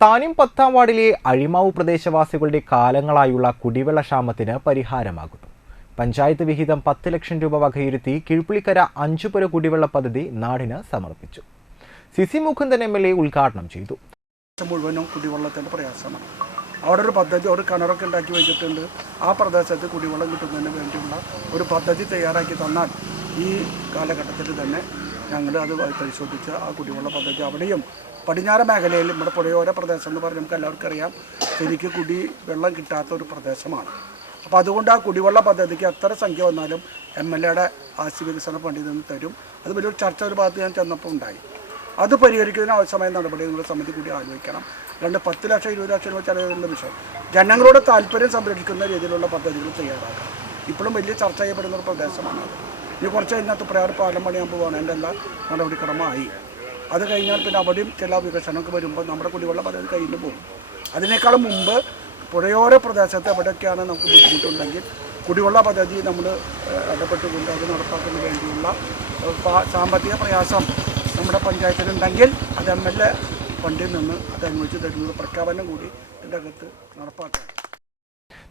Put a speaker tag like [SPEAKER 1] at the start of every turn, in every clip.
[SPEAKER 1] താനും പത്താം വാർഡിലെ അഴിമാവ് പ്രദേശവാസികളുടെ കാലങ്ങളായുള്ള കുടിവെള്ള ക്ഷാമത്തിന് പരിഹാരമാകുന്നു. പഞ്ചായത്ത് വിഹിതം പത്ത് ലക്ഷം രൂപ വകയിരുത്തി കിഴുപ്പുളിക്കര അഞ്ചുപുര കുടിവെള്ള പദ്ധതി നാടിന് സമർപ്പിച്ചു. CC C Mukundan M L A ഉദ്ഘാടനം ചെയ്തു.
[SPEAKER 2] മുഴുവനും കുടിവെള്ളത്തിന്റെ പ്രയാസമാണ്. അവിടെ ഒരു പദ്ധതി ഒരു കിണറൊക്കെ ഉണ്ടാക്കി വെച്ചിട്ടുണ്ട്. ആ പ്രദേശത്ത് കുടിവെള്ളം കിട്ടുന്നതിന് വേണ്ടിയുള്ള ഒരു പദ്ധതി തയ്യാറാക്കി തന്നാൽ ഈ കാലഘട്ടത്തിൽ തന്നെ ഞങ്ങൾ അത് പരിശോധിച്ച് ആ കുടിവെള്ള പദ്ധതി അവിടെയും പടിഞ്ഞാറ് മേഖലയിൽ നമ്മുടെ പുഴയോര പ്രദേശം എന്ന് പറഞ്ഞാൽ നമുക്ക് എല്ലാവർക്കും അറിയാം. ശരിക്കും കുടി വെള്ളം കിട്ടാത്ത ഒരു പ്രദേശമാണ്. അപ്പോൾ അതുകൊണ്ട് ആ കുടിവെള്ള പദ്ധതിക്ക് എത്ര സംഖ്യ വന്നാലും എം എൽ എയുടെ ആസ്തി വികസന ഫണ്ടിൽ നിന്ന് തരും. അത് വലിയൊരു ചർച്ച ഒരു ഭാഗത്ത് ഞാൻ ചെന്നപ്പോൾ ഉണ്ടായി. അത് പരിഹരിക്കുന്നതിന് ആവശ്യമായ നടപടി നിങ്ങളുടെ സമിതി കൂടി ആലോചിക്കണം. രണ്ട് പത്ത് ലക്ഷം ഇരുപത് ലക്ഷം രൂപ ചെലവിലുള്ള വിഷയം. ജനങ്ങളുടെ താല്പര്യം സംരക്ഷിക്കുന്ന രീതിയിലുള്ള പദ്ധതികൾ തയ്യാറാക്കണം. ഇപ്പോഴും വലിയ ചർച്ച ചെയ്യപ്പെടുന്ന ഒരു പ്രദേശമാണ് ഇനി കുറച്ച് കഴിഞ്ഞാൽ തുപ്രയാർ പാലം പണിയാകുമ്പോൾ എന്റെ എല്ലാ നടപടിക്രമമായി. അത് കഴിഞ്ഞാൽ പിന്നെ അവിടെയും ചില വികസനമൊക്കെ വരുമ്പോൾ നമ്മുടെ കുടിവെള്ള പദ്ധതി കഴിഞ്ഞു പോകും. അതിനേക്കാളും മുമ്പ് പുഴയോര പ്രദേശത്ത് എവിടെയൊക്കെയാണ് നമുക്ക് ബുദ്ധിമുട്ടുണ്ടെങ്കിൽ കുടിവെള്ള പദ്ധതി നമ്മൾ ഇടപെട്ടുകൊണ്ട് അത് നടപ്പാക്കുന്നതിന് വേണ്ടിയുള്ള സാമ്പത്തിക പ്രയാസം നമ്മുടെ പഞ്ചായത്തിലുണ്ടെങ്കിൽ അത് എം എൽ എ ഫണ്ടിൽ നിന്ന് അത് അനുവദിച്ച് തരുന്നത് പ്രഖ്യാപനം കൂടി ഇതിന്റെ അകത്ത് നടപ്പാക്കാം.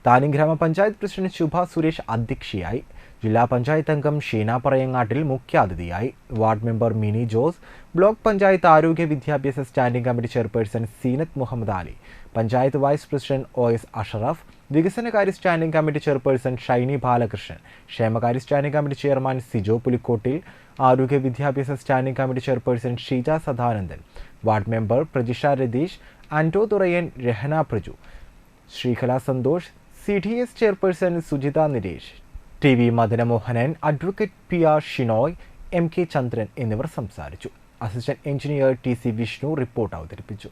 [SPEAKER 1] താനും ഗ്രാമപഞ്ചായത്ത് പ്രസിഡന്റ് ശുഭ സുരേഷ് അധ്യക്ഷയായി ജില്ലാ പഞ്ചായത്ത് അംഗം ഷീന പറയങ്ങാട്ടിൽ മുഖ്യാതിഥിയായി. Ward member Mini Jose block panchayat ആരോഗ്യ വിദ്യാഭ്യാസ standing committee chairperson Seenath Muhammad Ali panchayat vice president O S Asharaf വികസനകാര്യ standing committee chairperson Shiny Balakrishnan ക്ഷേമകാര്യ standing committee chairman Sijo Pulikkottil ആരോഗ്യ വിദ്യാഭ്യാസ standing committee chairperson Sheeja Sadanandan ward member Prajisha Ratheesh Anto Thurayan Rahana Praju Sreekala Santhosh C D S chairperson Sujitha Niresh T V Madanamohanan advocate P R Shinoy M K Chandran എന്നിവർ സംസാരിച്ചു. Assistant engineer T C Vishnu report അവതരിപ്പിച്ചു.